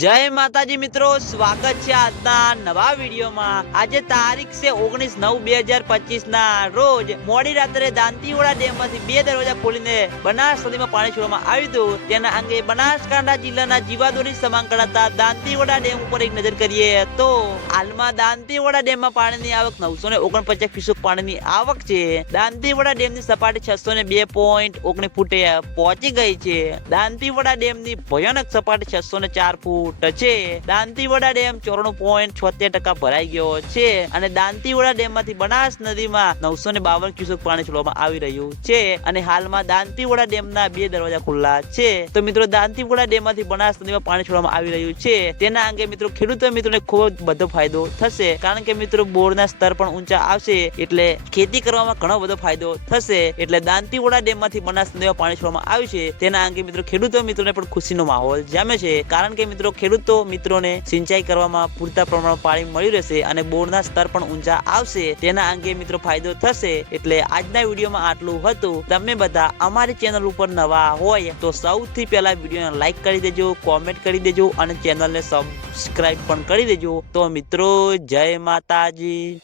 જય માતાજી મિત્રો, સ્વાગત છે આજના નવા વિડીયોમાં. આજે તારીખ છે ઓગણીસ નવ બે હજાર પચીસ ના રોજ મોડી રાત્રે દાંતીવાડા ડેમમાંથી બે દરવાજા ખોલીને બનાસ નદીમાં પાણી છોડવામાં આવ્યું હતું. તેના અંગે બનાસકાંઠા જિલ્લાના જીવાદોરી સમાન કરાતા દાંતીવાડા ડેમ ઉપર એક નજર કરીએ તો હાલમાં દાંતીવાડા ડેમમાં પાણીની આવક નવસો ને ઓગણપચાસ ફીસુક પાણીની આવક છે. દાંતીવાડા ડેમની સપાટી છસો ને બે પોઈન્ટ ઓગણીસ ફૂટે પહોંચી ગઈ છે. દાંતીવાડા ડેમની ભયાનક સપાટી છસો ને ચાર ફૂટ છે. દાંતીવાડા ડેમ ચોરાણું પોઈન્ટ છોતેર ટકા ભરાઈ ગયો છે અને દાંતીવાડા ડેમમાંથી બનાસ નદીમાં નવસો ને બાવન ક્યુસેક પાણી છોડવામાં આવી રહ્યું છે અને હાલમાં દાંતીવાડા ડેમના બે દરવાજા ખુલ્લા છે. તો મિત્રો, દાંતીવાડા ડેમમાંથી બનાસ નદીમાં પાણી છોડવામાં આવી રહ્યું છે. તેના અંગે મિત્રો, ખેડૂતો મિત્રોને ખૂબ બધો ફાયદો થશે. કારણ કે મિત્રો, બોરના સ્તર પણ ઊંચા આવશે એટલે ખેતી કરવામાં ઘણો બધો ફાયદો થશે. એટલે દાંતીવાડા ડેમમાંથી બનાસ નદીમાં પાણી છોડવામાં આવ્યું છે. તેના અંગે મિત્રો, ખેડૂતો મિત્રોને પણ ખુશીનો માહોલ જામે છે. કારણ કે મિત્રો ખેડૂતો મિત્રોને સિંચાઈ કરવામાં પૂરતા પ્રમાણમાં પાણી મળી રહેશે અને બોરના સ્તર પણ ઊંચા આવશે. તેના અંગે મિત્રો ફાયદો થશે એટલે આજના વિડીયોમાં આટલું હતું. તમે બધા અમારી ચેનલ ઉપર નવા હોય તો સૌથી પહેલા વિડીયોને લાઈક કરી દેજો, કોમેન્ટ કરી દેજો અને ચેનલને સબસ્ક્રાઇબ પણ કરી દેજો. તો મિત્રો, જય માતાજી.